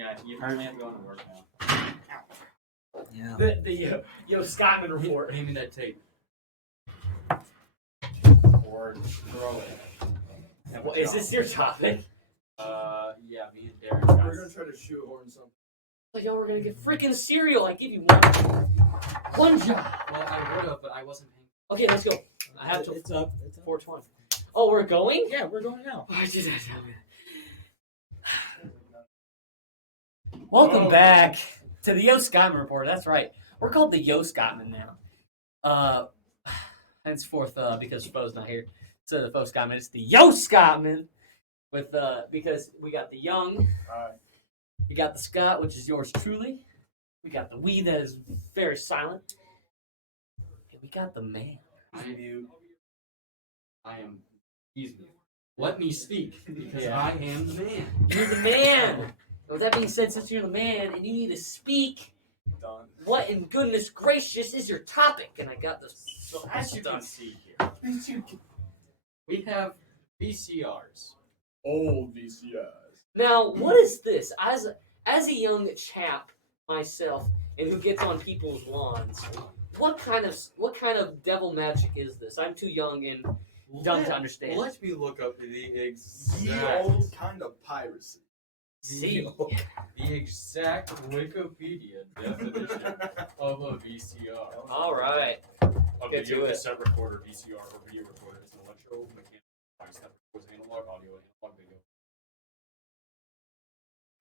Yeah, you apparently have to go to work now. Yeah. The Scottman Report. Hand me that tape. Or throw it. And is this your topic? Yeah, me and Darren. We're gonna try to shoehorn something. Like, yo, we're gonna get freaking cereal. I give you one job. Well, I would have, but I wasn't paying. Okay, let's go. I have to. It's up. It's up. 420. Oh, we're going? Yeah, we're going now. Oh, I did that. Welcome back to the Yo Scottman Report. That's right. We're called the Yo Scottman now. Henceforth, because Fo's not here, so the Fo Scottman, it's the Yo Scottman. With because we got the young, we got the Scott, which is yours truly. We got the we that is very silent. And we got the man. I am. Excuse me. Let me speak because Yeah. I am the man. You're the man. And with that being said, since you're the man and you need to speak, Done. what in goodness gracious is your topic? And I got this. So as you can see here, we have VCRs. Old VCRs. Now, what is this? As a young chap myself, and who gets on people's lawns, what kind of devil magic is this? I'm too young and dumb to understand. Let me look up the The exact. old kind of piracy. See, The exact Wikipedia definition of a VCR. all right. A Get video to it. cassette recorder, VCR, or video recorder is an electromechanical device that records analog audio and analog video.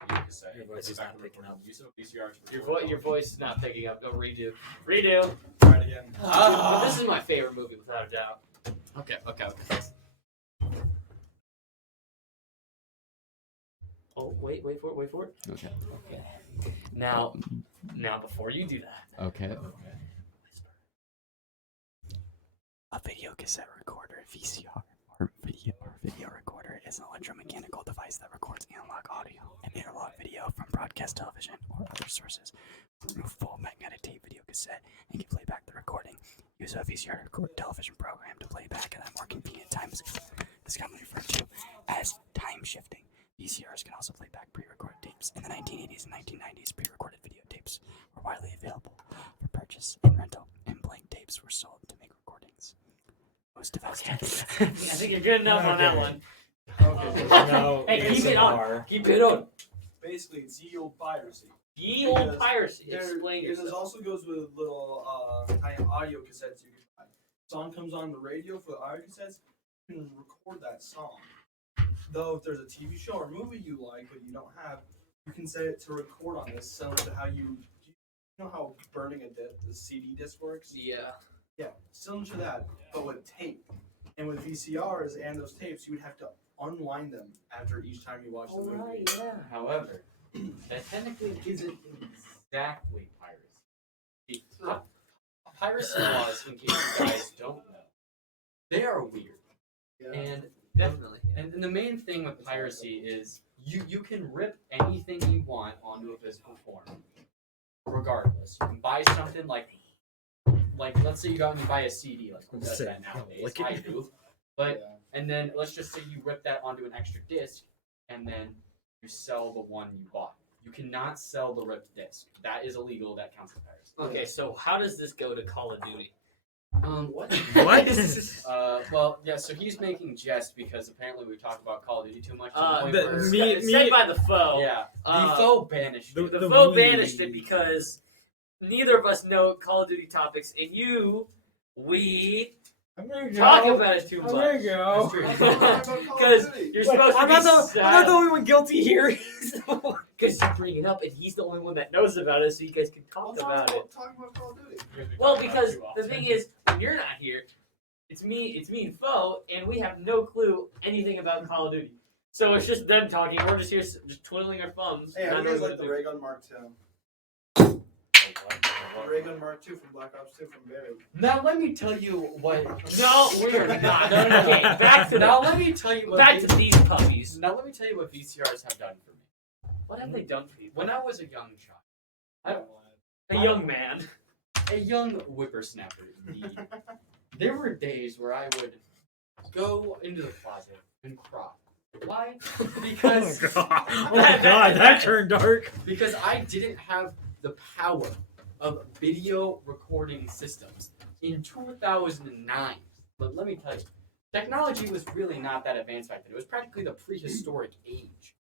Video cassette. Your voice is Back not picking recorder. up. Use of VCRs for Your voice is not picking up. Go redo. Redo. Try it again. But this is my favorite movie, without a doubt. Okay. Oh, wait for it. Okay. Now, before you do that, Okay. A video cassette recorder, VCR, or video recorder is an electromechanical device that records analog audio and analog video from broadcast television or other sources. Removable magnetic tape video cassette and can play back the recording. Use a VCR record television program to play back at more convenient times. This is commonly referred to as time shifting. VCRs can also play back pre-recorded tapes. In the 1980s and 1990s, pre-recorded videotapes were widely available for purchase and rental, and blank tapes were sold to make recordings. Most devices. I think you're good enough on that one. Okay. No, Hey, keep it on. ASMR. Keep it on. Basically, it's the old piracy. Ye old Because piracy. There, Explain this yourself. also goes with little tiny audio cassettes you can buy. Song comes on the radio for the audio cassettes, you can record that song. Though if there's a TV show or movie you like but you don't have, you can set it to record on this, similar to how you know how burning the CD disc works? Yeah. Yeah, similar to that, but with tape. And with VCRs and those tapes, you would have to unwind them after each time you watch the movie. Alright, yeah. However, that technically isn't exactly piracy. Piracy laws, in case you guys don't know, they are weird. Yeah. And Definitely. And the main thing with piracy is you can rip anything you want onto a physical form, regardless. You can buy something like let's say you go out and you buy a CD, like who does that nowadays? Look at I you. do. But Yeah. and then let's just say you rip that onto an extra disc, and then you sell the one you bought. You cannot sell the ripped disc. That is illegal. That counts as piracy. Okay, so how does this go to Call of Duty? What? What? Well, yeah. So he's making jest because apparently we talked about Call of Duty too much. to the point the- where- me- It's said by the foe. Yeah, the Uh, foe banished the- it. The the foe we- banished it because neither of us know Call of Duty topics, and we I'm gonna talk go. about it too I'm gonna much. go. Because you're supposed to I'm be not the only one guilty here. because you bring it up, and he's the only one that knows about it, so you guys can talk about it. Talk about Call of Duty. Well, because the thing is, when you're not here, it's me and Fo, and we have no clue anything about Call of Duty. So it's just them talking. We're just here, just twiddling our thumbs. Hey, how not do you guys knowing like the what to ray gun Mark II? The ray gun Mark II from Black Ops 2 from Barry. Now let me tell you what. No, we are not. No, no, no. Okay, back to Now let me tell you what. back to these puppies. Now let me tell you what VCRs have done for me. What have they done for you? When I was a young child, A young man. a young whippersnapper indeed, there were days where I would go into the closet and cry Why? Oh Because god. Oh my god, that turned dark. because I didn't have the power of video recording systems in 2009. But let me tell you, technology was really not that advanced back then. It was practically the prehistoric age.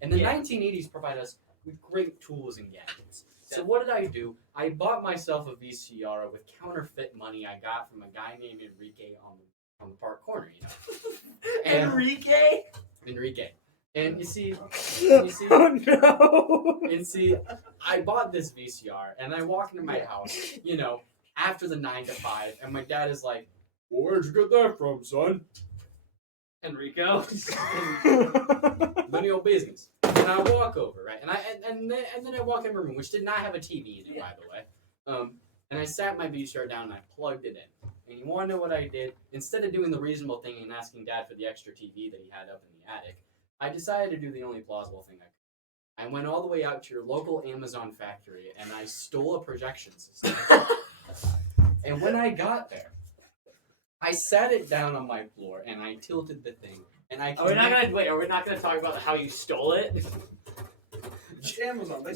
And the 1980s provided us with great tools and gadgets. So what did I do? I bought myself a VCR with counterfeit money I got from a guy named Enrique on the park corner, you know. And Enrique. And you see, Oh no. and see, I bought this VCR, and I walk into my house, you know, after the 9 to 5, and my dad is like, well, "Where'd you get that from, son?" Enrico. None of your business. And I walk over, right, and then I walk in my room, which did not have a TV in it, by the way. And I sat my VCR down and I plugged it in. And you want to know what I did? Instead of doing the reasonable thing and asking Dad for the extra TV that he had up in the attic, I decided to do the only plausible thing I could. I went all the way out to your local Amazon factory and I stole a projection system. And when I got there, I sat it down on my floor and I tilted the thing. And I Are we not gonna talk about how you stole it? Amazon. They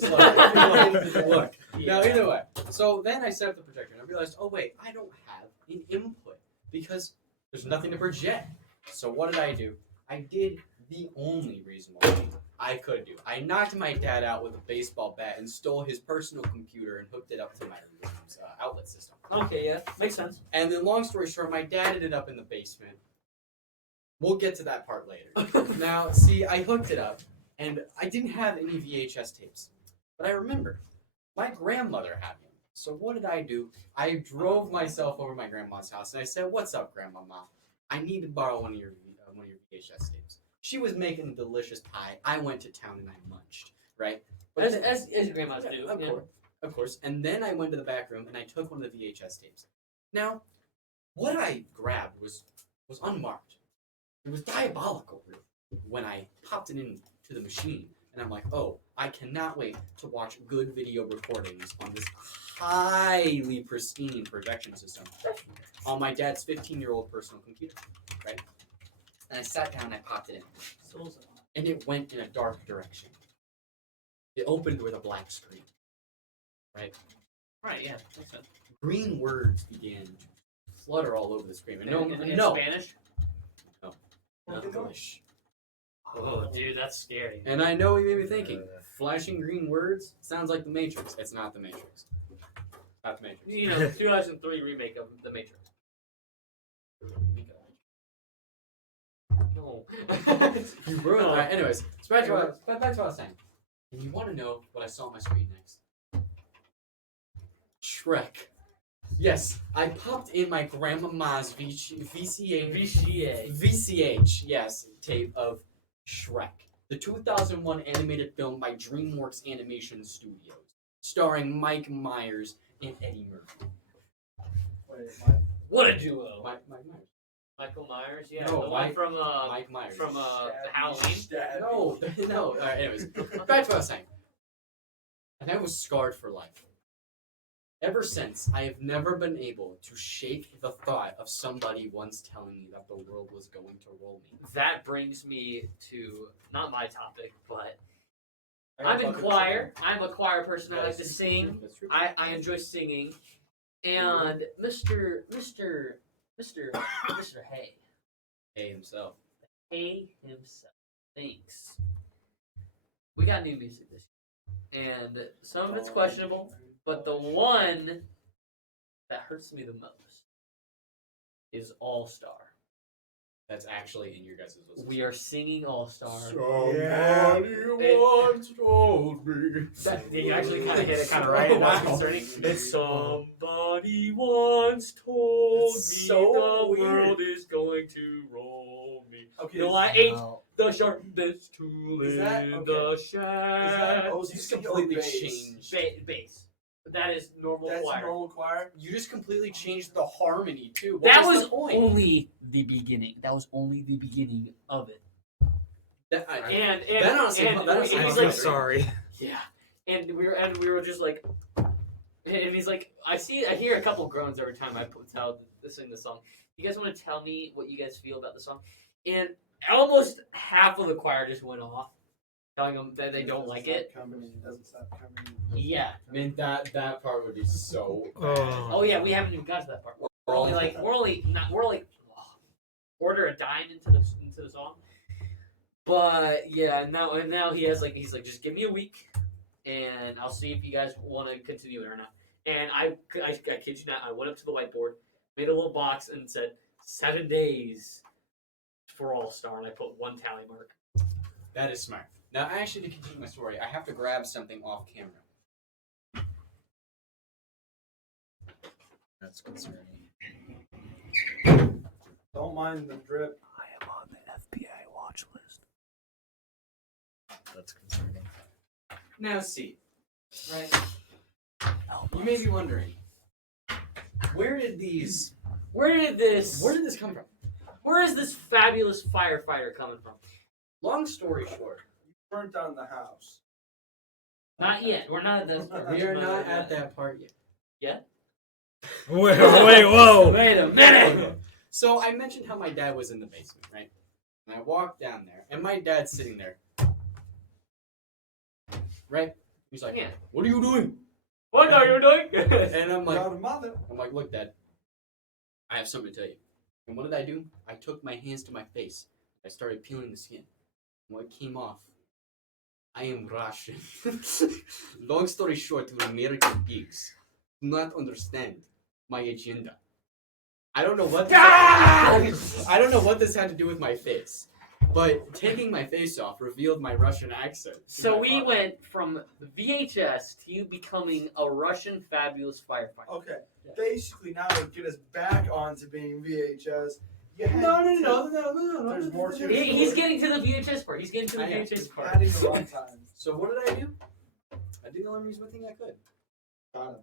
Look. Yeah. Now, either way. So then I set up the projector and I realized, oh wait, I don't have an input because there's nothing to project. So what did I do? I did the only reasonable thing I could do. I knocked my dad out with a baseball bat and stole his personal computer and hooked it up to my room's outlet system. Okay, yeah, makes sense. And then, long story short, my dad ended up in the basement. We'll get to that part later. Now, see, I hooked it up, and I didn't have any VHS tapes. But I remember, my grandmother had them. So what did I do? I drove myself over to my grandma's house, and I said, "What's up, Grandmama? I need to borrow one of your VHS tapes." She was making a delicious pie. I went to town and I munched, right? But As grandmas do. of yeah. course, of course. And then I went to the back room and I took one of the VHS tapes. Now, what I grabbed was unmarked. It was diabolical, really, when I popped it into the machine. And I'm like, oh, I cannot wait to watch good video recordings on this highly pristine projection system on my dad's 15-year-old personal computer, right? And I sat down and I popped it in. And it went in a dark direction. It opened with a black screen, right? Right, yeah, makes sense. Green words began to flutter all over the screen. And In no, Spanish? not English. Oh, dude, that's scary. And I know you may be thinking, flashing green words sounds like The Matrix. It's not The Matrix. Not The Matrix. You know, 2003 remake of The Matrix. No. You ruined it. Alright, anyways, so back to what I was saying. And you want to know what I saw on my screen next? Shrek. Yes, I popped in my grandmama's VCH, yes, tape of Shrek, the 2001 animated film by DreamWorks Animation Studios, starring Mike Myers and Eddie Murphy. What a duo. Mike Myers. Michael Myers, yeah, No, the one from Mike Myers. the Halloween. No, no. Alright, anyways, back to what I was saying. And I was scarred for life. Ever since, I have never been able to shake the thought of somebody once telling me that the world was going to roll me. That brings me to not my topic, but I'm in choir. I'm a choir person. I like to sing. That's true. I enjoy singing, and Mr. Hay. Hey himself. Hay himself thinks we got new music this year, and some of it's questionable, but the one that hurts me the most is All Star. That's actually in your guys' list. We are singing All Star. Somebody once told me. You actually kind of hit it kind of right. Wow. Not concerning. It's somebody once told me So the weird. world is going to roll me. Okay. No, I ate the sharpest tool Is in that- the okay. Is that shack. You just completely changed. Bass. That is normal That's choir. normal choir. You just completely changed the harmony too. What That was was the point? only the beginning. That was only the beginning of it. That, And That honestly- and, that honestly and I'm he's sounds like, so sorry. yeah, and we were just like, and he's like, I hear a couple groans every time I sing the song. You guys want to tell me what you guys feel about the song? And almost half of the choir just went off, telling them that they don't like it. It doesn't stop coming. Yeah. I mean that part would be so. Oh yeah, we haven't even got to that part. We're only order a dime into the song. But yeah, now he's like just give me a week, and I'll see if you guys want to continue it or not. And I kid you not, I went up to the whiteboard, made a little box, and said 7 days for All Star, and I put 1 tally mark. That is smart. Now, actually, to continue my story, I have to grab something off camera. That's concerning. Don't mind the drip. I am on the FBI watch list. That's concerning. Now, see, right? Help You us. may be wondering, where did this come from? Where is this fabulous firefighter coming from? Long story short, Burnt down the house. Not yet. We're not at this part. we are not at that part yet. Wait, whoa. Wait a minute. So I mentioned how my dad was in the basement, right? And I walked down there, and my dad's sitting there. Right? He's like, Yeah. "What are you doing?" What are you doing? And I'm like, Got a mother. "Look, Dad, I have something to tell you." And what did I do? I took my hands to my face. I started peeling the skin. And what came off? I am Russian. Long story short, you American pigs do not understand my agenda. I don't know what I don't know what this had to do with my face, but taking my face off revealed my Russian accent. to So my we father. went from VHS to you becoming a Russian fabulous firefighter. Okay, basically now to get us back onto being VHS. You had No. There's more to it. He's getting to the VHS part. He's getting to the I am. VHS part. adding the runtime. So what did I do? I did the only reasonable thing I could. Got him.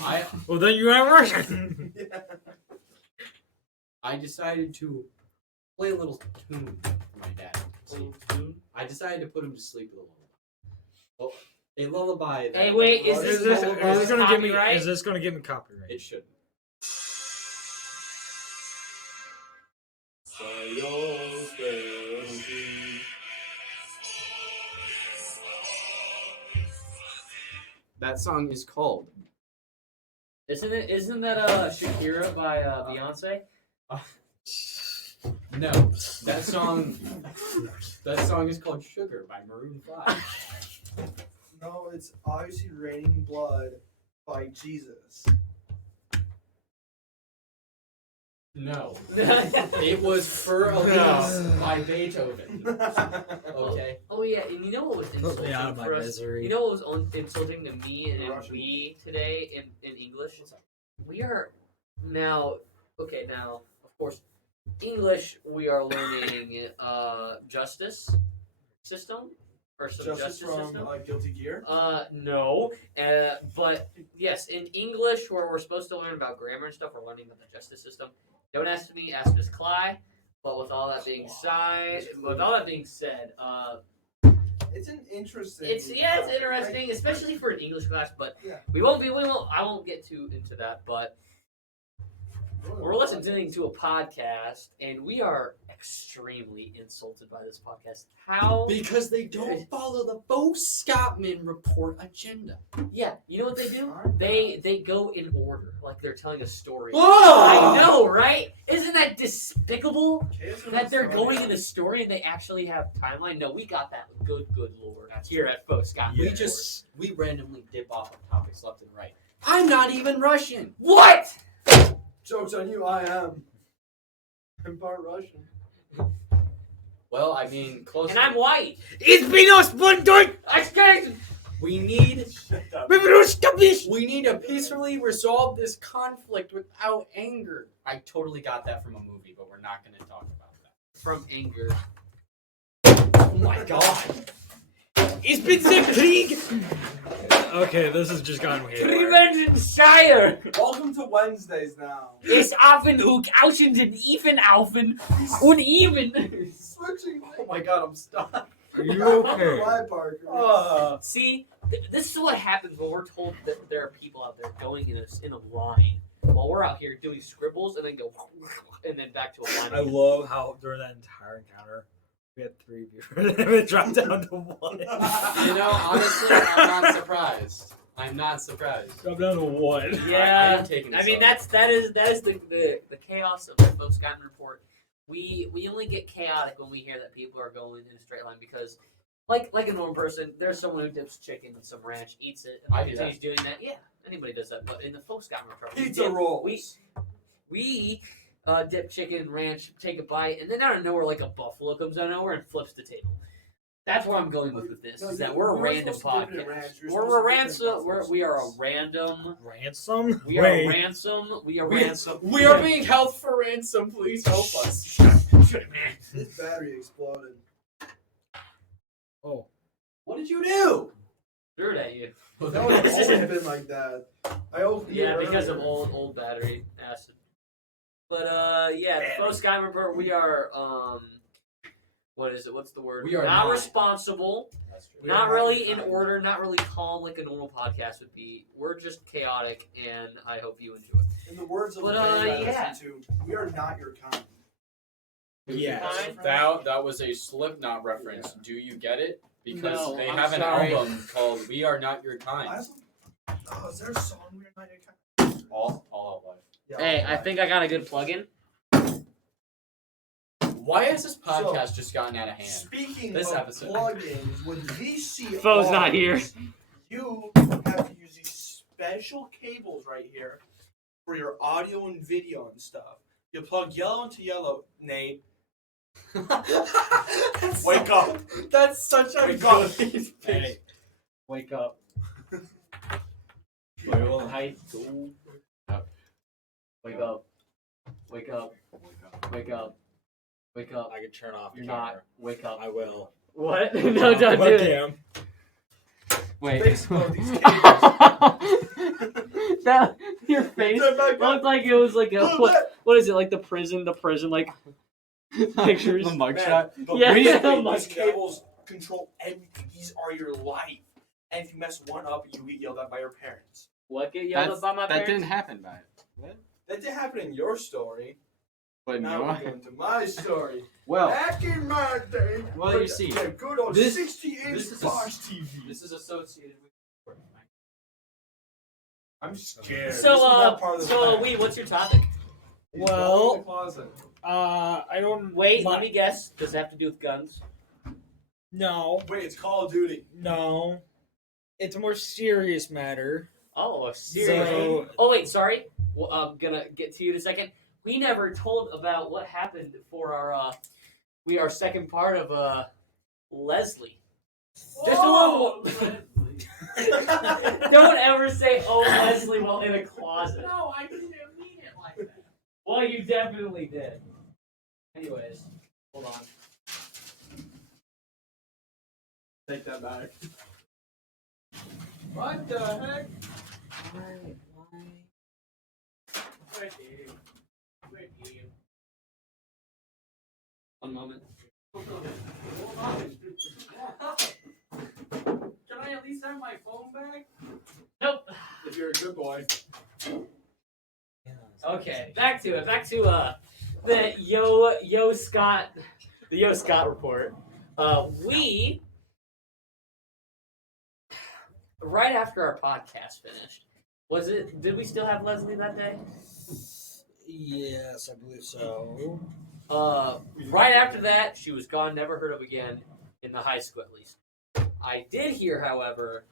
I Well, then you ain't Russian. Yeah. I decided to play a little tune for my dad. I decided to put him to sleep with a lullaby. A lullaby. That Hey, wait, is Is this- this gonna give me? copyright? Is this gonna give me copyright? It shouldn't. That song is called. Isn't that Shakira by Beyonce? No, that song. That song is called "Sugar" by Maroon 5. No, it's obviously Raining Blood by Jesus. No, it was "Fur Elise" by Beethoven. Okay. Oh yeah, and you know what was Put insulting me out of my for us? misery. You know what was insulting to me and Russian. we today in English? We are now okay. Now, of course, English. We are learning justice system or some Justice justice from system. Guilty Gear. No. But yes, in English, where we're supposed to learn about grammar and stuff, we're learning about the justice system. Don't ask me, ask Miss Cly. But with all that being said, It's an interesting. it's interesting, especially for an English class. But Yeah. I won't get into that. But we're listening to a podcast, and we are extremely insulted by this podcast. How? Because they don't follow the Foscottweman Report agenda. Yeah, you know what they do? They go in order, like they're telling a story. Oh! I know, right? Isn't that despicable that they're going in a story and they actually have timeline? No, we got that. Good lord. That's Here at Foscott. We we randomly dip off of topics left and right. I'm not even Russian. What? Joke's on you, I am. I'm part Russian. Well, I mean, close. And I'm white. It's been us one time. I scared. We need Shut up. we need to peacefully resolve this conflict without anger. I totally got that from a movie, but we're not going to talk about that. From anger. Oh my god. It's been the Krieg. Okay, this has just gone weird. Revengeschire. Welcome to Wednesdays now. Ist offen und außen sind even offen und even. Switching. Oh my god, I'm stuck. Are you okay? Why, Parker? See, this is what happens when we're told that there are people out there going in a line while we're out here doing scribbles and then go and then back to a line. I love how during that entire encounter we had 3 viewers and it dropped down to 1. You know, honestly, I'm not surprised. I'm not surprised. Dropped down to 1. I Yeah, am taking I this mean up. that is the chaos of the Foscottweman Report. We only get chaotic when we hear that people are going in a straight line because, like a normal person, there's someone who dips chicken in some ranch, eats it, and I do continues doing that. Yeah, anybody does that. But in the Foscottweman Report, Pizza rolls. we dip chicken, ranch, take a bite, and then out of nowhere, like a buffalo comes out of nowhere and flips the table. That's where I'm going with this. Is that we're a random podcast. We are a random. Ransom? We are Wait. ransom. We are ransom. We are being held for ransom. Please help us. Shit, man. His battery exploded. Oh. What did you do? Threw it at you. That would always been like that. I opened Yeah, it because of earlier. old battery acid. But yeah, the Foscottweman Report, we are what is it? What's the word? We are not not. responsible. That's true. We Not are really not in kind. order, not really calm like a normal podcast would be. We're just chaotic, and I hope you enjoy it. In the words of But, a band I yeah. listen to, we are not your kind. Yes. Fine. That was a Slipknot reference. Do you get it? Because No, they I'm have an sorry. album called "We Are Not Your I Kind." also, is there a song we're not your kind? All out life. Yeah, Hey, all I right. think I got a good plug-in. Why has this podcast just gotten out of hand? Speaking This of episode. plugins, when VCRs, Foe's not here. You have to use these special cables right here for your audio and video and stuff. You plug yellow into yellow, Nate. Wake up. That's such a Wake up. good Hey, wake up. High school. Wake up. Wake up. Wake up. Wake up. I can turn off the You're camera. not. Wake up. I will. What? No, don't do it. Webcam. Wait. Explode these cables. That your face Turn back up. looked like it was like a Look what? at What is it like the prison like pictures? The that. mugshot. Man, but Yeah, really, oh my these cables control everything. These are your life. And if you mess one up, you get yelled at by your parents. What get yelled at by my That parents? didn't happen by it. That did happen in your story. But Now no. we're going to my story. Well, Back in my day, Well, you see, the good old this- 60-inch this is a- box TV. this is associated with. I'm scared. This is So not part of the plan. what's your topic? He's going in Well, the closet. I don't. Wait, my- let me guess. Does it have to do with guns? No, Wait, it's Call of Duty. no. It's a more serious matter. Oh, seriously? So, Oh wait, sorry. Well, I'm gonna get to you in a second. We never told about what happened for our second part of Leslie. Just a little. Don't ever say "Oh Leslie" while in a closet. No, I didn't mean it like that. Well, you definitely did. Anyways, hold on. Take that back. What the heck? One moment. Can I at least have my phone back? Nope. If you're a good boy. Okay, back to it. Back to the Yo Scott report. We right after our podcast finished. Was it? Did we still have Leslie that day? yes, I believe so. Right after that, she was gone, never heard of again in the high school at least. I did hear, however,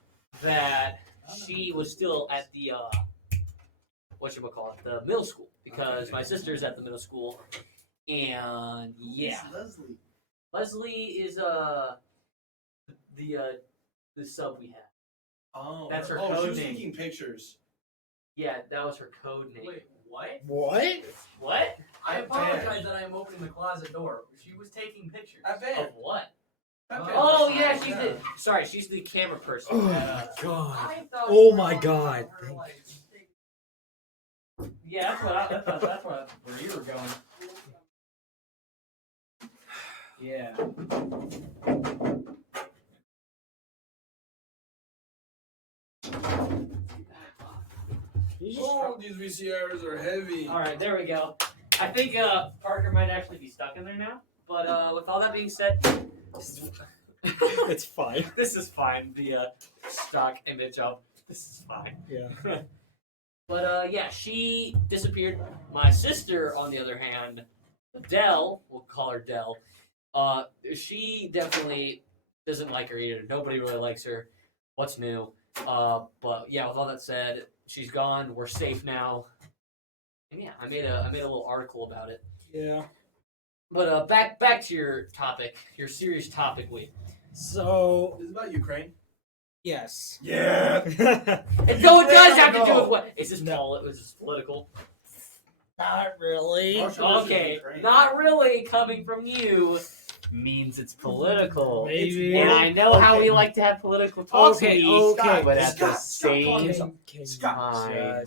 that she was still at the the middle school because my sister's at the middle school, and yeah, Who's Leslie. Leslie is the sub we had. Oh, That's her she code was name. taking pictures. Yeah, that was her code name. Wait, what? What? What? I At apologize band. that I am opening the closet door. She was taking pictures. At Of band. what? At band. Oh yeah, she's the sorry, she's the camera person. Oh at, my god. I thought Oh you my were God. her, like, yeah, that's what where you were going. Yeah. You just Oh, these VCRs are heavy. All right, there we go. I think Parker might actually be stuck in there now. But with all that being said, this is it's fine. this is fine. The stock image of this is fine. Yeah. But yeah, she disappeared. My sister, on the other hand, Dell, we'll call her Dell. She definitely doesn't like her either. Nobody really likes her. What's new? But yeah, with all that said, she's gone. We're safe now. And yeah, I made a little article about it. Yeah. But back to your topic, your serious topic, week. So Is it about Ukraine? yes. Yeah. And though it does have to do go. with what is this No. Is this political? Not really. Russia versus Okay, Ukraine. not really. Coming from you means it's political. Maybe. And I know how we like to have political talks with Okay, each, okay. but at the Scott, same Scott, time,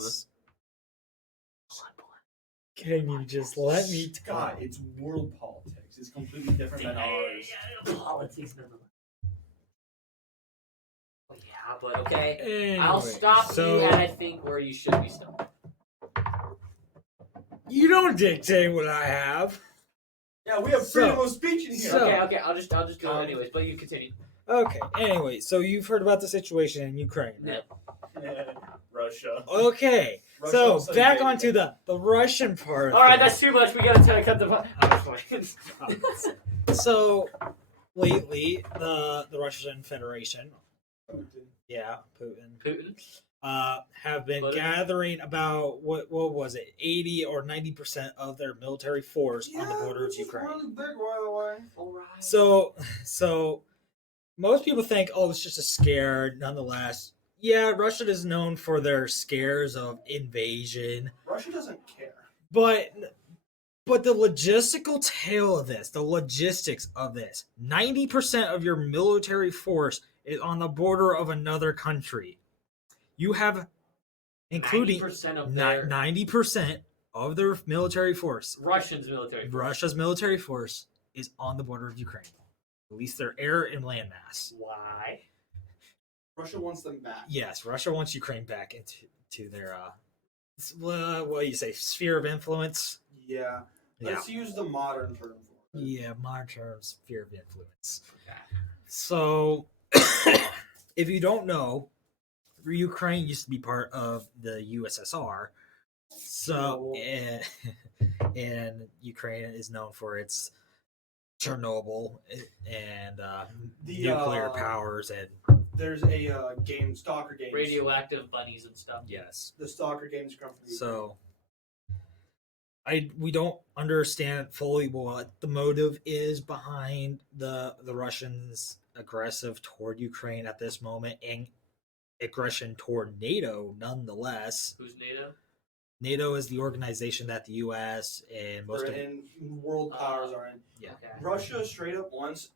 Can you just let me Scott, it's world politics. It's completely different than ours. politics, nonetheless. Well, yeah, but okay. Anyway, I'll stop so you at I think where you should be stopped. you don't dictate what I have. Yeah, we have freedom of speech in here. So- Okay, I'll just do it anyways. But you continue. Okay. Anyway, so you've heard about the situation in Ukraine, right? Russia. Okay. Russia So also back invaded onto the Russian part. of All right, things. that's too much. We gotta cut the. So lately, the Russian Federation, yeah, Putin, have been Putin. gathering about what was it, 80 or 90% of their military force on the border of Ukraine. Really big, by the way. All right. So most people think, oh, it's just a scare. Nonetheless, yeah, Russia is known for their scares of invasion, Russia doesn't care. but the logistical tail of this, the logistics of this, 90% of your military force is on the border of another country. You have, including 90% of their 90% of their military force. Russians military. force. Russia's military force is on the border of Ukraine. At least their air and land mass. Why? Russia wants them back. Yes, Russia wants Ukraine back into their what do you say, sphere of influence? Yeah. Yeah. Let's use the modern term for it. Yeah, modern terms, sphere of influence. Okay. So, if you don't know, Ukraine used to be part of the USSR. So, and Ukraine is known for its Chernobyl and nuclear powers and There's a game, Stalker Games. Radioactive bunnies and stuff. yes. The Stalker Games come from Ukraine. So we don't understand fully what the motive is behind the Russians' aggressive toward Ukraine at this moment and aggression toward NATO nonetheless. Who's NATO? NATO is the organization that the US and most They're of in world powers are in. yeah. Okay. Russia straight up wants.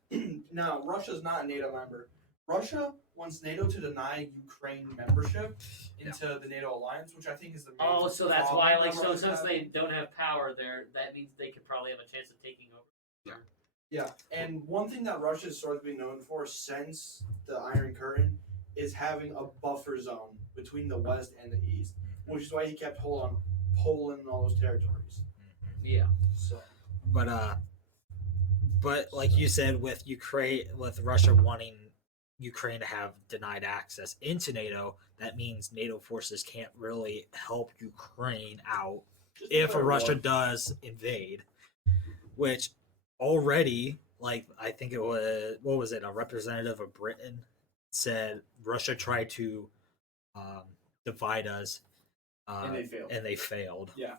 Now, Russia's not a NATO member. Russia wants NATO to deny Ukraine membership into the NATO alliance, which I think is the main Oh, so that's problem why, that like, so Russia's since having. they don't have power there, that means they could probably have a chance of taking over. Yeah, and one thing that Russia has sort of been known for since the Iron Curtain is having a buffer zone between the West and the East, which is why he kept hold on Poland and all those territories. Yeah. So But like you said, with Russia wanting Ukraine to have denied access into NATO, that means NATO forces can't really help Ukraine out just if declare Russia war. does invade. Which already, like I think it was, what was it? A representative of Britain said Russia tried to divide us, And they failed. And they failed. Yeah,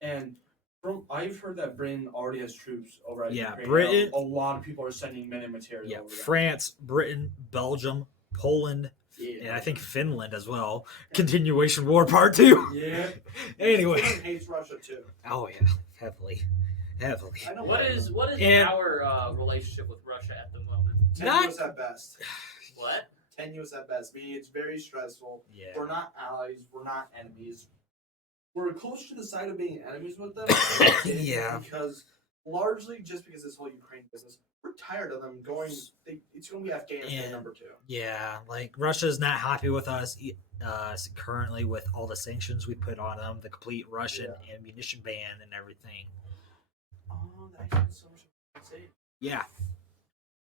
and from I've heard that Britain already has troops over at Yeah, Ukraine. Britain- A lot of people are sending men and material Yeah, over there. France, Britain, Belgium, Poland, Yeah. and I think Finland as well. Continuation War Part 2. Yeah. Anyway. Finland hates Russia too. Oh yeah, heavily. I know What is And- our relationship with Russia at the moment? tenuous at best. What? Tenuous at best. Meaning it's very stressful. Yeah. We're not allies. We're not enemies. We're close to the side of being enemies with them. Yeah. Because largely just because this whole Ukraine business, we're tired of them going. It's going to be Afghanistan And- number 2. Yeah, like Russia's not happy with us currently with all the sanctions we put on them, the complete Russian ammunition ban and everything. Oh, that actually so much to say. Yeah,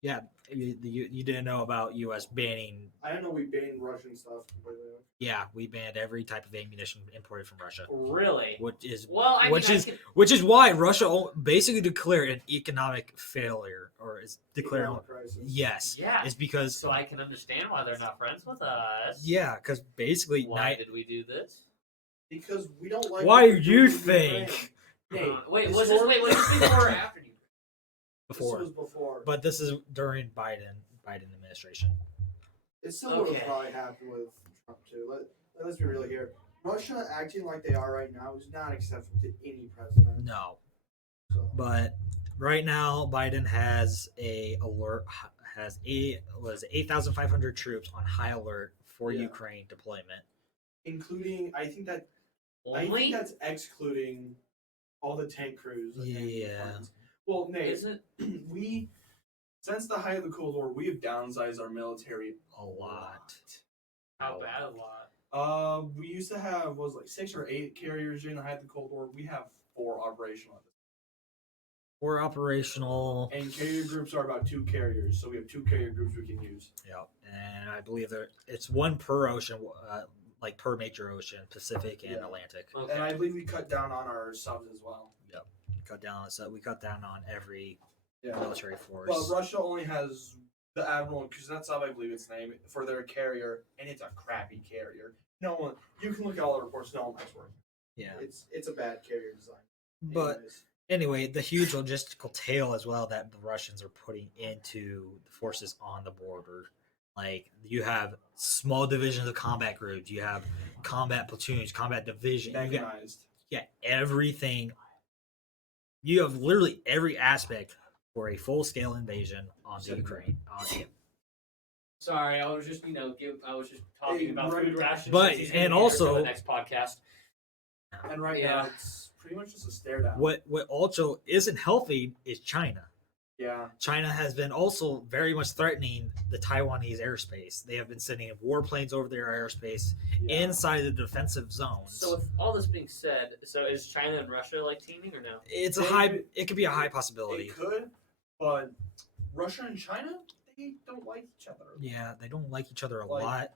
yeah. You didn't know about U.S. banning? I don't know we banned Russian stuff completely. Yeah, we banned every type of ammunition imported from Russia, Really? which is Well, I which mean, is which is why Russia basically declared an economic failure, or is declaring Economic crisis. yes, yeah. it's because So I can understand why they're not friends with us. yeah, because basically Why did we do this? Because we don't like. Why what they're do you doing in think? Ukraine. Hey, Wait, was this before or after you? before, This was before. but this is during Biden administration. It still would Okay. have probably happened with Trump too. Let's be real here. Russia acting like they are right now is not acceptable to any president. No, So, but right now Biden has has 8,500 troops on high alert for Yeah. Ukraine deployment. including, I think Only? that's excluding all the tank crews. and Yeah. planes. Well, Nate, Is it? we since the height of the Cold War, we have downsized our military A lot. How bad a lot? We used to have what was it, like 6 or 8 carriers during the height of the Cold War. We have 4 operational, We're operational. and carrier groups are about 2 carriers. So we have 2 carrier groups we can use. Yep, and I believe it's one per ocean, like per major ocean, Pacific and Yeah. Atlantic. Okay. And I believe we cut down on our subs as well. Yep, we cut down on every Yeah. military force. But Russia only has the Admiral Kuznetsov, I believe its name, for their carrier, and it's a crappy carrier. No one, you can look at all the reports. No one likes working. Yeah, It's a bad carrier design. but Anyways. anyway, the huge logistical tail as well that the Russians are putting into the forces on the border. Like you have small divisions of combat groups, you have combat platoons, combat division, you got mechanized. everything. You have literally every aspect for a full scale invasion on the Ukraine. Sorry, I was just I was just talking Hey, about right- food rations. But- since he's gonna and be here for also- the next podcast. And right Yeah. now, it's pretty much just a stare down. What also isn't healthy is China. Yeah. China has been also very much threatening the Taiwanese airspace. They have been sending warplanes over their airspace yeah. inside the defensive zones. So, with all this being said, so is China and Russia like teaming or no? It's a They high. could- It could be a high possibility. It could, but Russia and China, they don't like each other. Yeah, they don't like each other a Like- lot.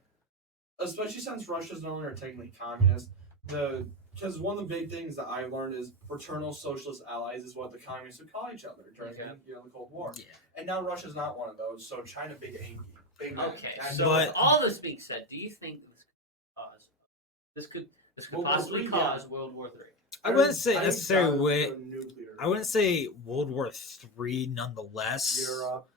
Especially since Russia's no longer technically communist. Because one of the big things that I learned is fraternal socialist allies is what the communists would call each other during Okay. the Cold War. Yeah. And now Russia's not one of those, so China big angry. Big man. Okay, That's- so But- with all this being said, do you think this could World War possibly III, cause World War III? I wouldn't say I necessarily. doubt Way, the nuclear. I wouldn't say World War III, nonetheless. Europe.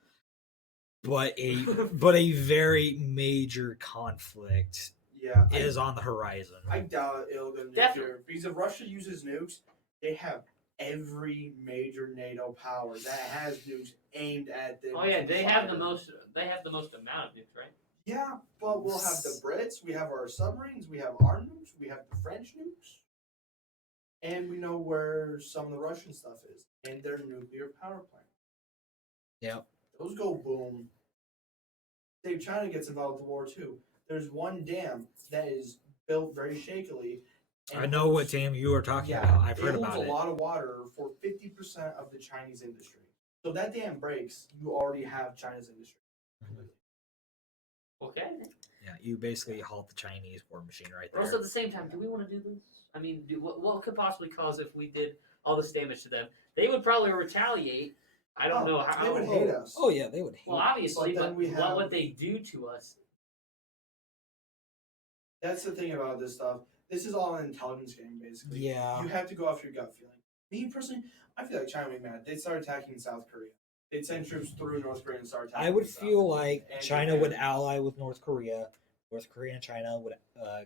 But a very major conflict Yeah. is on the horizon. I doubt it'll go nuclear. Definitely. Because if Russia uses nukes, they have every major NATO power that has nukes aimed at them. Oh yeah, to they fire have the them. most. They have the most amount of nukes, right? Yeah, but we'll have the Brits, we have our submarines, we have our nukes, we have the French nukes, and we know where some of the Russian stuff is, and their nuclear power plant. Yep. Those go boom. Say if China gets involved with war too. There's one dam that is built very shakily. I know what dam you are talking Yeah, about. I've heard holds about a it. lot of water for 50% of the Chinese industry. So if that dam breaks, you already have China's industry. Okay. Yeah, you basically halt the Chinese war machine right But also there. at the same time, do we want to do this? I mean, what could possibly cause if we did all this damage to them? They would probably retaliate. I don't know how. They would hate us. Oh yeah, they would hate. Well, obviously, But then but we what have- would they do to us? That's the thing about this stuff. This is all an intelligence game, basically. Yeah. You have to go off your gut feeling. Me personally, I feel like China would be mad. They'd start attacking South Korea. They'd send troops through North Korea and start attacking. I would South feel Korea. like And China Japan. would ally with North Korea. North Korea and China would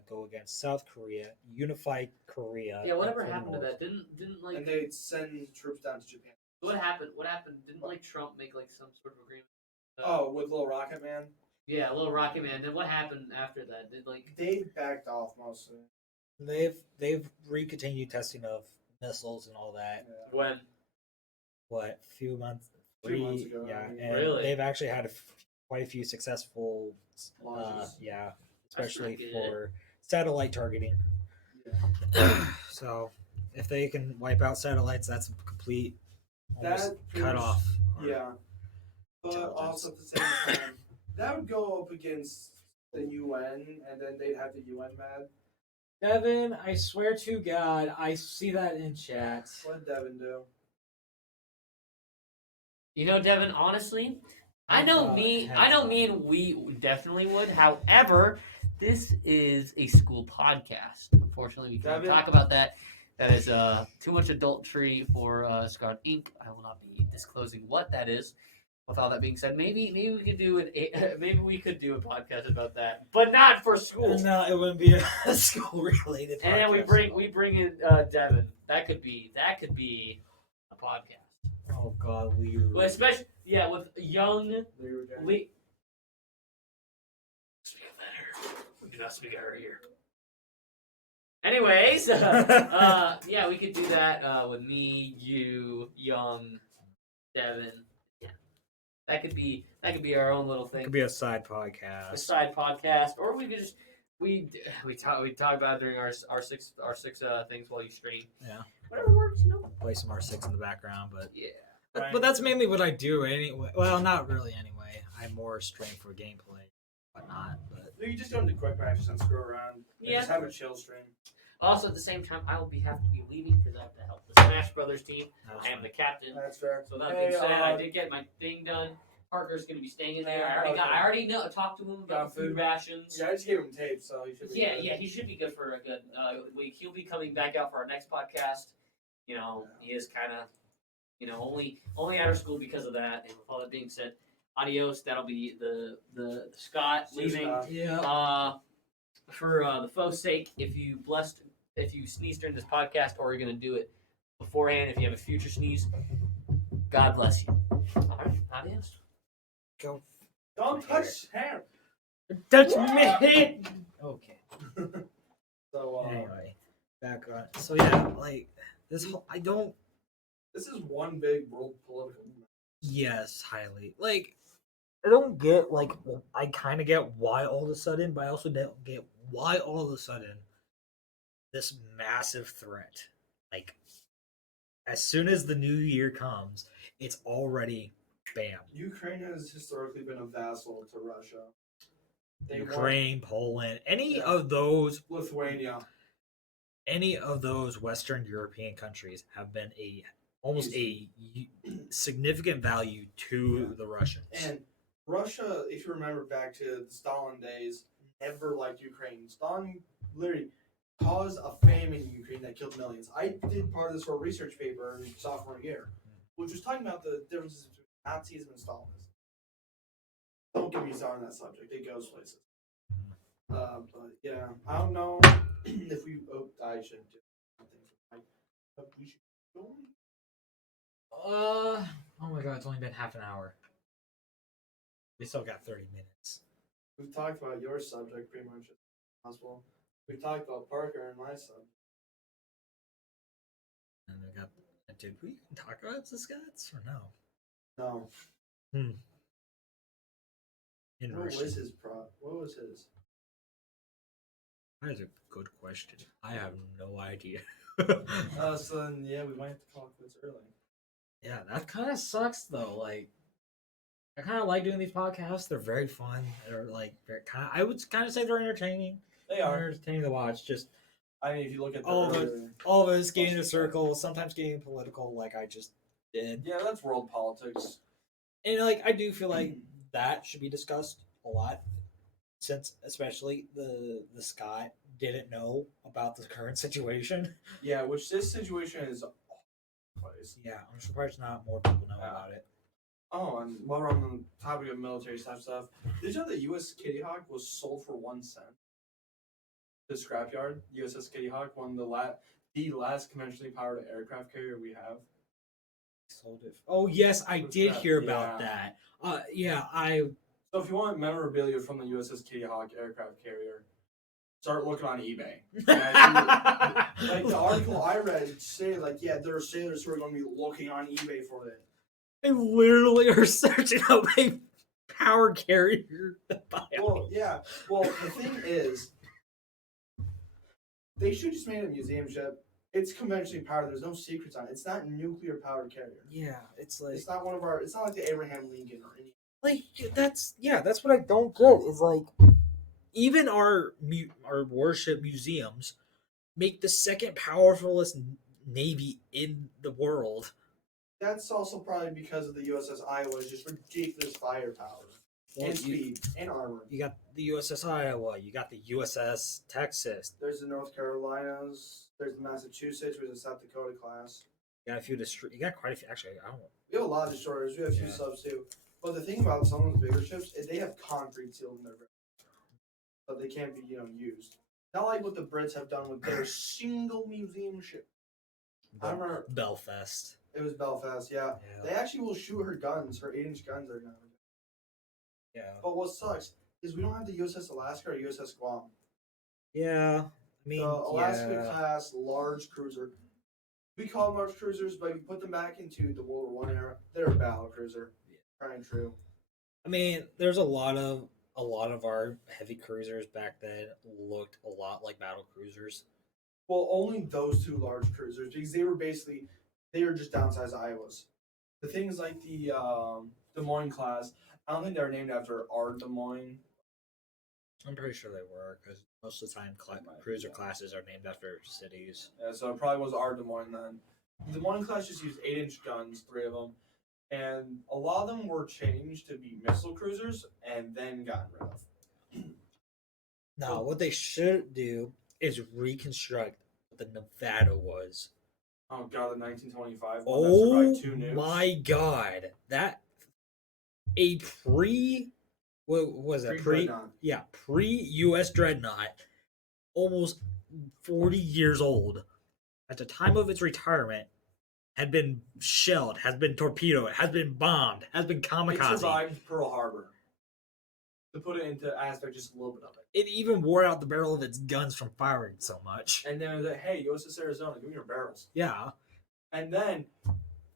go against South Korea, unify Korea. Yeah, whatever into the happened to North. that? Didn't like And they'd send troops down to Japan. what happened? What happened? Didn't like Trump make like some sort of agreement? Oh, with Little Rocket Man? Yeah, little Rocky Man. Then what happened after that? Did like They backed off mostly. They've recontinued testing of missiles and all that. Yeah. when? what, few months, 2 months ago, yeah, I mean. and Really? they've actually had quite a few successful, Launches. yeah, That's especially not good. for satellite targeting. Yeah. So if they can wipe out satellites, that's a complete almost That pretty cut much- off. our Yeah. But intelligence. also at the same time, that would go up against the UN, and then they'd have the UN mad. Devin, I swear to God, I see that in chat. What did Devin do? You know, Devin, honestly, I know me and we definitely would. However, this is a school podcast. Unfortunately, we can't Devin? talk about that. That is too much adultery for Scott Inc. I will not be disclosing what that is. With all that being said, maybe we could do maybe we could do a podcast about that, but not for school. No, it wouldn't be a school related. And then we bring in Devin. That could be a podcast. Oh God, we. Well, especially with young. We speak of her. We do not speak of her here. Anyways, we could do that with me, you, young, Devin. Yeah, that could be our own little It thing, could be a side a podcast. side podcast, or we could just we talk about it during our six things while you stream. Yeah. Whatever works, you know. Play some R6 in the background, but Yeah. but that's mainly what I do anyway. Well, not really anyway. I more stream for gameplay, whatnot. But You just go into quick matches and screw around. And Yeah. Just have a chill stream. Also, at the same time, I will have to be leaving because I have to help the Smash Brothers team. that was I am fun. the captain. That's fair. So that Hey, being said, I did get my thing done. Parker's gonna be staying in there. I already talked to him about Got the food food? rations. Yeah, I just gave him tape, so he should be Yeah, good. yeah, he should be good for a good week. He'll be coming back out for our next podcast. You know, he is kind of, only out of school because of that. And with all that being said, adios. That'll be the Scott See you, leaving. Scott. Yeah. For the foe's sake, if you sneeze during this podcast, or you're gonna do it beforehand, if you have a future sneeze, God bless you. All right, adios. Go Don't touch hair. touch me. Okay. So, Anyway, back on. So yeah, like this whole. I don't. this is one big world political movement. Yes, highly. Like, I don't get, like, I kind of get why all of a sudden, but I also don't get why all of a sudden this massive threat. Like, as soon as the new year comes, it's already bam. Ukraine has historically been a vassal to Russia. They Ukraine, Poland, any Yeah. of those, want Lithuania. any of those Western European countries have been almost a significant value to the Russians. And Russia, if you remember back to the Stalin days, never liked Ukraine. Stalin literally caused a famine in Ukraine that killed millions. I did part of this for a research paper in sophomore year, which was talking about the differences between Nazism and Stalinism. Don't get me started on that subject; it goes places. But yeah, I don't know if we. Oh, I shouldn't do something. We should go. Oh my god, it's only been half an hour. We still got 30 minutes. We've talked about your subject pretty much as possible. We talked about Parker and my subject. And we got. Did we talk about the Scots or no? No. What Interesting. was his What was his? That is a good question. I have no idea. So then, yeah, we might have to call it quits early. Yeah, that kind of sucks though. Like, I kind of like doing these podcasts. They're very fun. They're like, I would kind of say they're entertaining. They They're are. entertaining to watch. Just I mean, if you look at the all of it. earlier- all of us getting in a circle, sometimes getting political, like I just did. Yeah, that's world politics. And like, I do feel like that should be discussed a lot, since especially the Scott didn't know about the current situation. Yeah, which this situation is all over the place. Yeah, I'm surprised not more people know about it. Oh, and while we're on the topic of military stuff, did you know the U.S. Kitty Hawk was sold for 1 cent? The scrapyard, USS Kitty Hawk, one of the last conventionally powered aircraft carrier we have. Sold it. Oh yes, I What's did that? hear about Yeah. that. Yeah, I So if you want memorabilia from the USS Kitty Hawk aircraft carrier, start looking on eBay. Like the article I read say, like, yeah, there are sailors who are going to be looking on eBay for it. They literally are searching up a power carrier to buy a Well, yeah. Well, the thing is, they should just made a museum ship. It's conventionally powered. There's no secrets on it. It's not a nuclear powered carrier. Yeah, it's like It's not one of our. It's not like the Abraham Lincoln or any. that's what I don't get is like even our warship museums make the second powerfulest navy in the world. That's also probably because of the USS Iowa's just ridiculous firepower Well, and speed and armor. You got the USS Iowa, you got the USS Texas, There's the North Carolinas. There's the Massachusetts, which is the South Dakota class. you got a few you got quite a few actually. I don't know. We have a lot of destroyers. We have a few Yeah. subs too. But the thing about some of those bigger ships is they have concrete sealed in their bridge, so they can't be used. Not like what the Brits have done with their single museum ship. I remember Belfast. it was Belfast. Yeah, they actually will shoot her guns. Her 8-inch guns are now. Yeah. But what sucks is we don't have the USS Alaska or USS Guam. Yeah. I mean, The Alaska yeah. class large cruiser. We call them large cruisers, but if you put them back into the World War I era, they're a battle cruiser. Trying true. I mean, there's a lot of our heavy cruisers back then looked a lot like battle cruisers. Well, only those two large cruisers because they were just downsized Iowas. The things like the Des Moines class, I don't think they were named after our Des Moines. I'm pretty sure they were because most of the time cruiser classes are named after cities. Yeah, so it probably was our Des Moines then. The Des Moines class just used 8-inch guns, 3 of them, and a lot of them were changed to be missile cruisers and then gotten rid of. Now, what they should do is reconstruct what the Nevada was. Oh god, the 1925 one that survived 2 nukes. My god, that a what was that Pre-dreadnought. pre-US dreadnought, almost 40 years old at the time of its retirement, had been shelled, has been torpedoed, has been bombed, has been It kamikaze. survived Pearl Harbor. To put it into aspect, just a little bit of it. It even wore out the barrel of its guns from firing so much. And then it was like, hey, USS Arizona, give me your barrels. Yeah. And then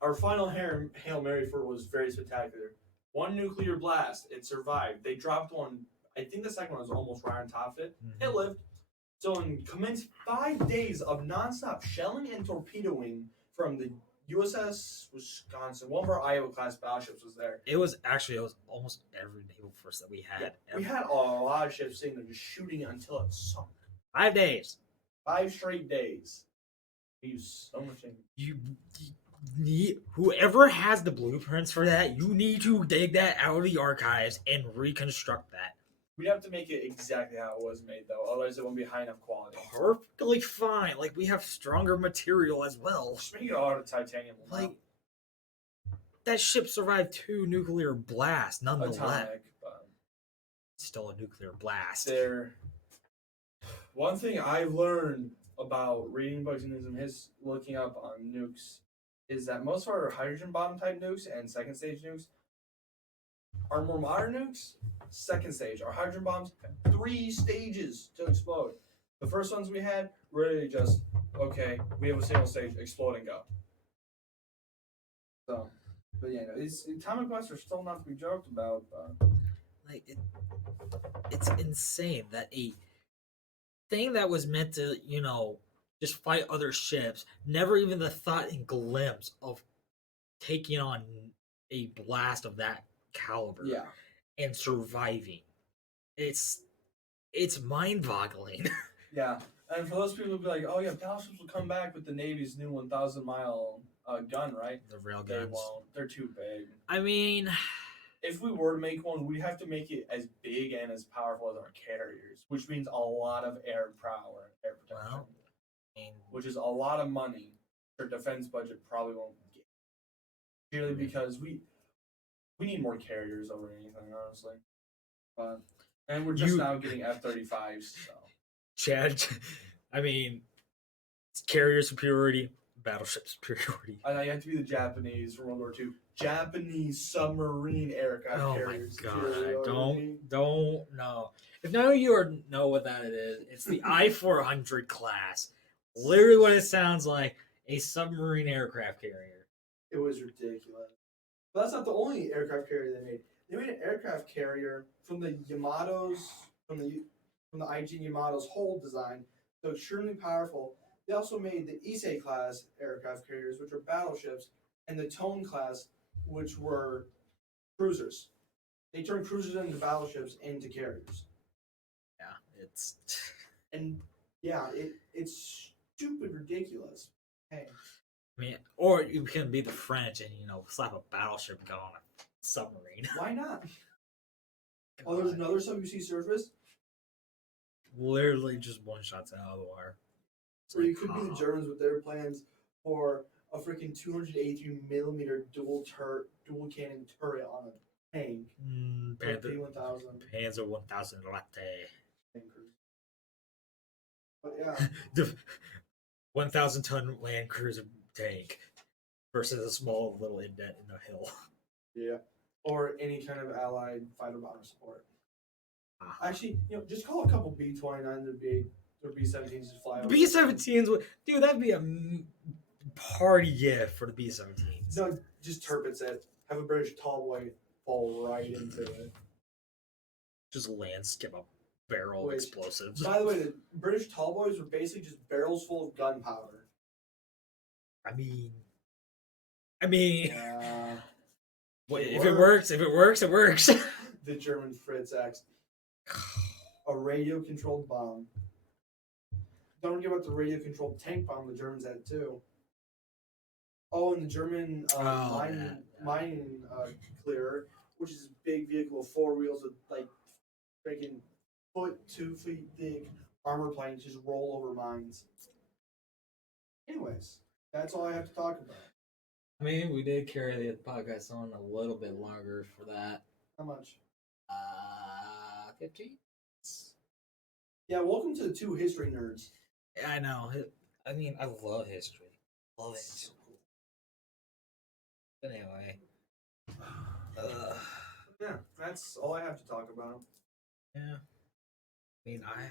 our final Hail Mary for was very spectacular. 1 nuclear blast, it survived. They dropped one, I think the second one was almost right on top of it. It lived. So in commenced 5 days of nonstop shelling and torpedoing from the USS Wisconsin. One of our Iowa class battleships was there. It was almost every naval force that we had. We had a lot of ships sitting there just shooting it until it sunk. 5 days. 5 straight days. We used so much energy. You need, whoever has the blueprints for that, you need to dig that out of the archives and reconstruct that. We'd have to make it exactly how it was made, though. Otherwise, it won't be high enough quality. Perfectly fine. Like, we have stronger material as well. Just make it all out of titanium. Like, that ship survived 2 nuclear blasts, nonetheless. Atomic, but Still a nuclear blast. there. One thing I learned about reading books and his looking up on nukes is that most of our hydrogen bomb type nukes and second stage nukes are more modern nukes. Second stage, our hydrogen bombs have 3 stages to explode. The first ones we had really just okay. We have a single stage, explode and go. So, but yeah, atomic blasts are still not to be joked about. But Like, it's insane that a thing that was meant to, just fight other ships, never even the thought and glimpse of taking on a blast of that caliber yeah. and surviving. It's mind-boggling. Yeah, and for those people who be like, oh yeah, battleships will come back with the Navy's new 1,000-mile gun, right? The rail They guns. won't. They're too big. I mean, If we were to make one, we'd have to make it as big and as powerful as our carriers, which means a lot of air power and air protection, Well, which is a lot of money. Our defense budget probably won't get. Purely because we need more carriers over anything, honestly. But and we're just now getting F-35s, so. Chad, I mean, carrier superiority, battleship superiority. I know you have to be the Japanese for World War II. Japanese submarine aircraft Oh my carriers. god! Don't know. If none of you know what that is, it's the I-400 class. Literally, what it sounds like: a submarine aircraft carrier. It was ridiculous. But that's not the only aircraft carrier they made. They made an aircraft carrier from the Yamato's, from the IG Yamato's whole design, so extremely powerful. They also made the Issei class aircraft carriers, which were battleships, and the Tone class, which were cruisers. They turned cruisers into battleships into carriers. Yeah, it's. And yeah, it's stupid ridiculous. Hey, I mean, or you can be the French and slap a battleship gun on a submarine. why not? Oh, there's another sub you see surface? Literally just one shots out of the wire. It's Or you like, could be the huh. Germans with their plans for a freaking 283mm dual cannon turret on a tank. Like Panther, P-1000. Panzer 1000 Latte. tankers. But yeah, The 1,000-ton Land Cruiser tank versus a small little indent in the hill. yeah. Or any kind of allied fighter bomber support. Actually, just call a couple B-29s or B-17s to fly over. B-17s would, dude, that'd be a party gift for the B-17s. No, just turpits it. Have a British tall boy fall right into it. Just land, skip a barrel of Which, explosives. By the way, the British tall boys were basically just barrels full of gunpowder. I mean, Yeah. well, It if it works, it works. The German Fritz X. A radio-controlled bomb. Don't forget about the radio-controlled tank bomb the Germans had too. Oh, and the German mine clearer, which is a big vehicle with 4 wheels with like freaking 2 feet thick armor planes just roll over mines. Anyways, that's all I have to talk about. I mean, we did carry the podcast on a little bit longer for that. How much? 15? Yeah, welcome to the 2 history nerds. I know. I mean, I love history. Love it. So cool. But anyway. Yeah, that's all I have to talk about. Yeah. I mean, I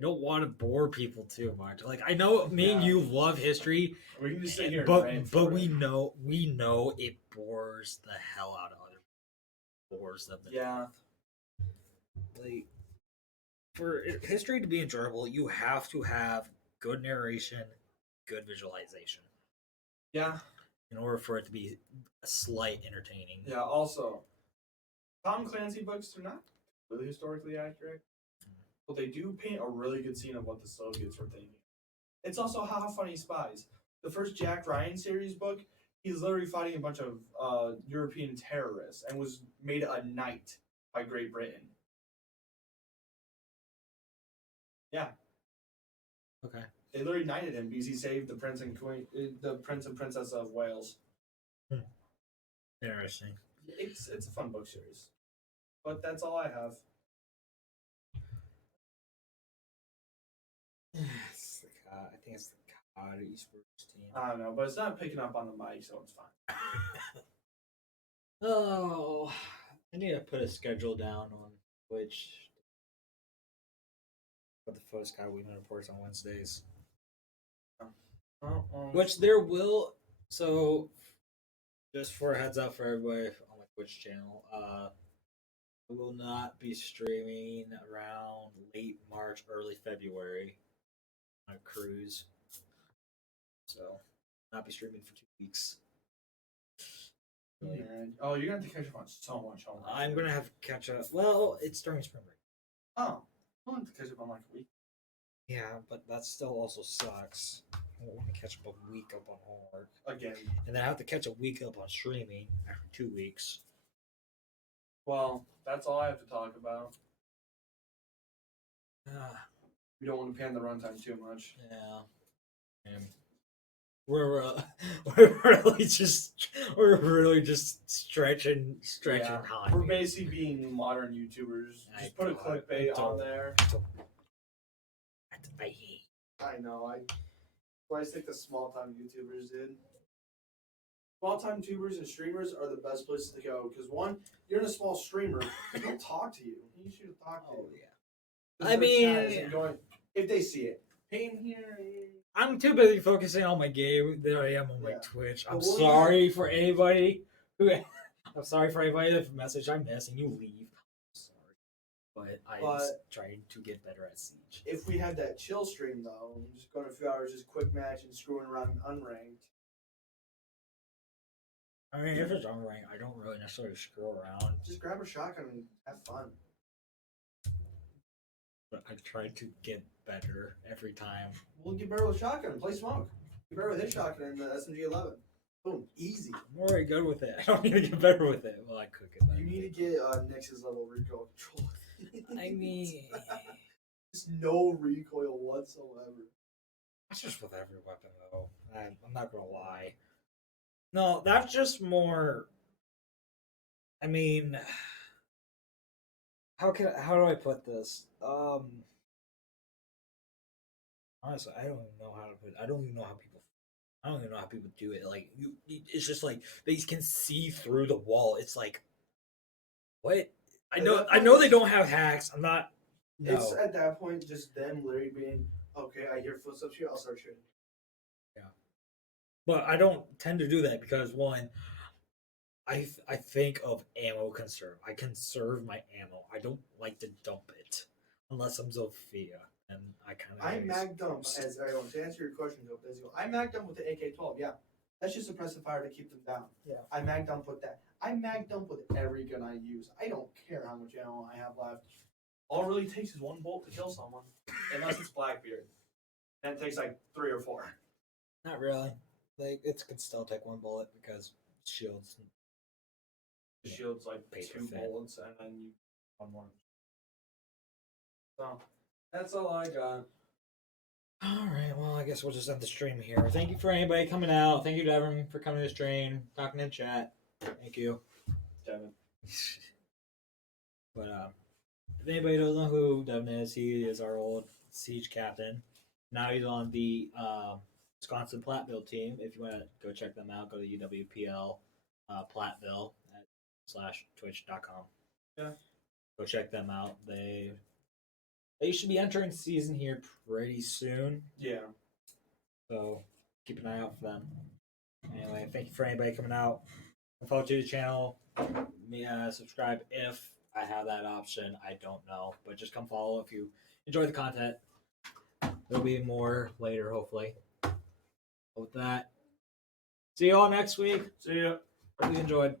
don't want to bore people too much. Like, I know me and Yeah. you love history, We can just sit here but and we know it bores the hell out of other people. Bores them. to Yeah. death. Like, for history to be enjoyable, you have to have good narration, good visualization, Yeah. in order for it to be a slight entertaining. Yeah, also, Tom Clancy books are not really historically accurate, but they do paint a really good scene of what the Soviets were thinking. It's also How Funny Spies. The first Jack Ryan series book, he's literally fighting a bunch of European terrorists and was made a knight by Great Britain. Yeah. Okay. They literally knighted him because he saved the prince and princess of Wales. Interesting. It's a fun book series, but that's all I have. I think it's the COD esports team. I don't know, but it's not picking up on the mic, so it's fine. Oh, I need to put a schedule down on which. Put the Foscottweman Reports on Wednesdays. Which there will. So, just for a heads up for everybody on my Twitch channel, we will not be streaming around late March, early February on a cruise. So, not be streaming for 2 weeks. Really. Oh, you're gonna have to catch up on so much homework. I'm gonna have to catch up. Well, it's during spring break. Oh, I'm gonna have to catch up on like a week. Yeah, but that still also sucks. I want to catch up a week up on homework. Again. And then I have to catch a week up on streaming after 2 weeks. Well, that's all I have to talk about. We don't want to pan the runtime too much. Yeah. And we're really just stretching Yeah, high. we're basically being modern YouTubers. I Just put a don't- clickbait I on don't- there. I hate. I know. Well, I think the small time YouTubers did. Small time tubers and streamers are the best places to go because one, you're in a small streamer, they'll talk to you. He should talk to you. yeah. 'Cause I their chat mean- isn't going, if they see it, hey, in here. I'm too busy focusing on my game. There I am on my Yeah. Twitch. But I'm we'll sorry for anybody who. I'm sorry for anybody that message I miss and you leave. I'm sorry, but I'm But- trying to get better at Siege. If we had that chill stream though, just going a few hours, just quick match and screwing around in unranked. I mean, if it's unranked, I don't really necessarily screw around. Just grab a shotgun and have fun. But I try to get better every time. We'll get better with shotgun. Play smoke. Get better with his shotgun in the SMG-11. Boom, easy. I'm already good with it. I don't need to get better with it. Well, I could get better. You need to get Nix's level recoil control. I mean, just no recoil whatsoever. that's just with every weapon, though. I'm not gonna lie. No, that's just more. I mean, how do I put this? Honestly, I don't even know how to put. I don't even know how people. I don't even know how people do it. Like it's just like they can see through the wall. It's like, what? I know they don't have hacks. I'm not. No. It's at that point just them literally being, okay, I hear footsteps here, I'll start shooting. But I don't tend to do that because one, I think of ammo conserve. I conserve my ammo. I don't like to dump it unless I'm Zofia, and I kind of. I mag dump as everyone to answer your question, Joe. I mag dump with the AK-12. Yeah, that's just suppressive fire to keep them down. Yeah. I mag dump with that. I mag dump with every gun I use. I don't care how much ammo I have left. All it really takes is one bolt to kill someone, unless it's Blackbeard. Then it takes like 3 or 4. Not really. Like it can still take one bullet because shields. The shield's like Paper 2 thin. bullets, and then you one more. So that's all I got. All right. Well, I guess we'll just end the stream here. Thank you for anybody coming out. Thank you to everyone for coming to the stream, talking in chat. Thank you. Devin. But if anybody doesn't know who Devin is, he is our old Siege captain. Now he's on the Wisconsin Platteville team. If you want to go check them out, go to UWPL Platteville /twitch.com. Yeah. Go check them out. They should be entering season here pretty soon. Yeah. So keep an eye out for them. Anyway, thank you for anybody coming out. Follow to the channel. Subscribe if I have that option. I don't know. But just come follow if you enjoy the content. There'll be more later, hopefully. With that, see you all next week. See ya. Hope you enjoyed.